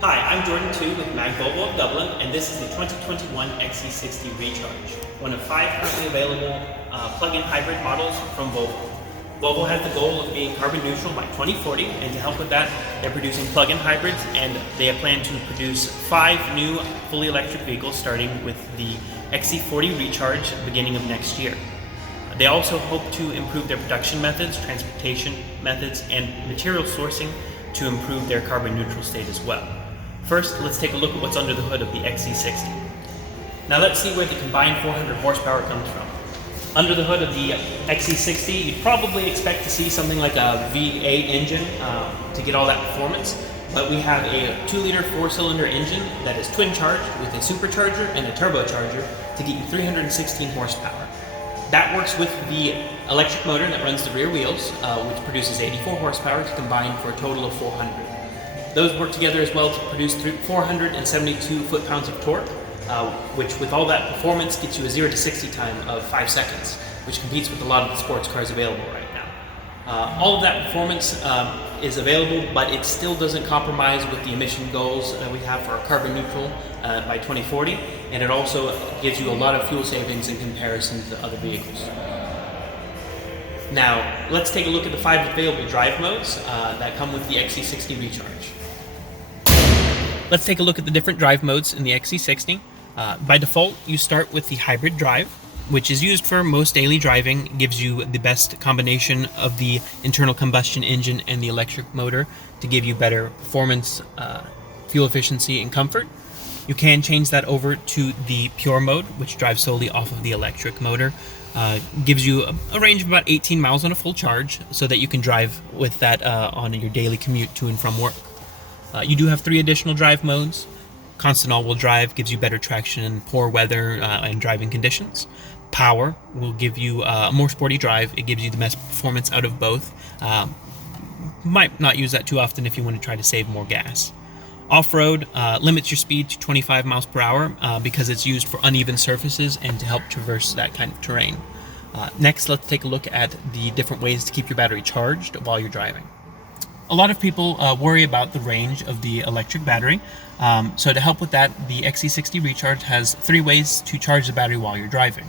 Hi, I'm Jordan 2 with Volvo of Dublin, and this is the 2021 XC60 Recharge, one of 5 currently available plug-in hybrid models from Volvo. Volvo has the goal of being carbon neutral by 2040, and to help with that, they're producing plug-in hybrids, and they plan to produce 5 new fully electric vehicles starting with the XC40 Recharge at the beginning of next year. They also hope to improve their production methods, transportation methods, and material sourcing to improve their carbon neutral state as well. First, let's take a look at what's under the hood of the XC60. Now let's see where the combined 400 horsepower comes from. Under the hood of the XC60, you'd probably expect to see something like a V8 engine to get all that performance, but we have a 2-liter 4-cylinder engine that is twin-charged with a supercharger and a turbocharger to get you 316 horsepower. That works with the electric motor that runs the rear wheels, which produces 84 horsepower to combine for a total of 400. Those work together as well to produce 472 foot-pounds of torque, which with all that performance gets you a 0 to 60 time of 5 seconds, which competes with a lot of the sports cars available right now. All of that performance is available, but it still doesn't compromise with the emission goals that we have for carbon neutral by 2040, and it also gives you a lot of fuel savings in comparison to other vehicles. Now, let's take a look at the 5 available drive modes that come with the XC60 Recharge. Let's take a look at the different drive modes in the XC60. By default, you start with the hybrid drive, which is used for most daily driving. It gives you the best combination of the internal combustion engine and the electric motor to give you better performance, fuel efficiency, and comfort. You can change that over to the pure mode, which drives solely off of the electric motor. Gives you a range of about 18 miles on a full charge, so that you can drive with that on your daily commute to and from work. You do have 3 additional drive modes. Constant all-wheel drive gives you better traction in poor weather and driving conditions. Power will give you a more sporty drive. It gives you the best performance out of both. Might not use that too often if you want to try to save more gas. Off-road limits your speed to 25 miles per hour because it's used for uneven surfaces and to help traverse that kind of terrain. Next, let's take a look at the different ways to keep your battery charged while you're driving. A lot of people worry about the range of the electric battery, so to help with that, the XC60 Recharge has 3 ways to charge the battery while you're driving.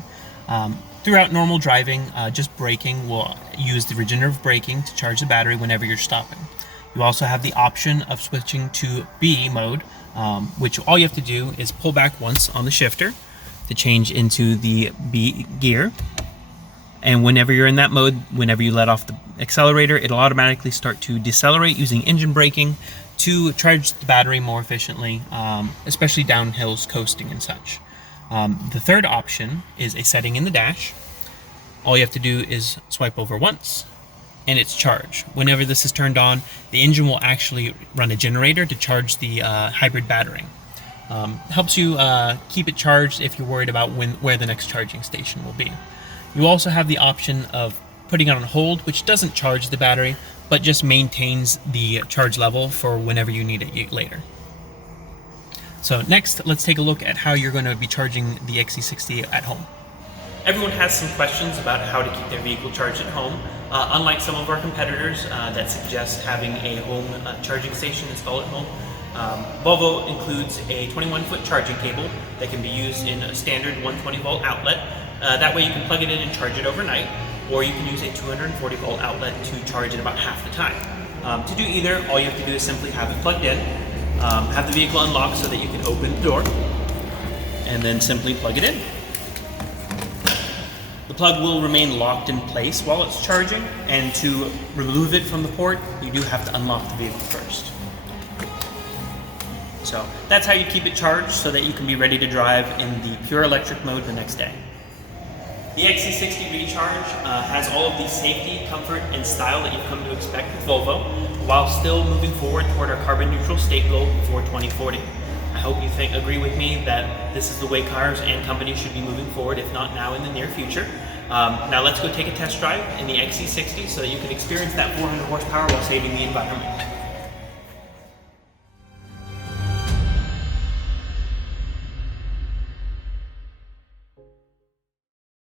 Throughout normal driving, just braking will use the regenerative braking to charge the battery whenever you're stopping. You also have the option of switching to B mode, which all you have to do is pull back once on the shifter to change into the B gear. And whenever you're in that mode, whenever you let off the accelerator, it'll automatically start to decelerate using engine braking to charge the battery more efficiently, especially down hills, coasting and such. The third option is a setting in the dash. All you have to do is swipe over once, and it's charged. Whenever this is turned on, the engine will actually run a generator to charge the hybrid battery. Helps you keep it charged if you're worried about where the next charging station will be. You also have the option of putting it on hold, which doesn't charge the battery, but just maintains the charge level for whenever you need it later. So next, let's take a look at how you're going to be charging the XC60 at home. Everyone has some questions about how to keep their vehicle charged at home. Unlike some of our competitors that suggest having a home charging station installed at home, Volvo includes a 21-foot charging cable that can be used in a standard 120-volt outlet. That way you can plug it in and charge it overnight, or you can use a 240-volt outlet to charge it about half the time. To do either, all you have to do is simply have it plugged in, have the vehicle unlocked so that you can open the door, and then simply plug it in. The plug will remain locked in place while it's charging, and to remove it from the port, you do have to unlock the vehicle first. So that's how you keep it charged so that you can be ready to drive in the pure electric mode the next day. The XC60 Recharge has all of the safety, comfort, and style that you've come to expect with Volvo, while still moving forward toward our carbon neutral state goal for 2040. I hope you agree with me that this is the way cars and companies should be moving forward, if not now, in the near future. Now let's go take a test drive in the XC60 so that you can experience that 400 horsepower while saving the environment.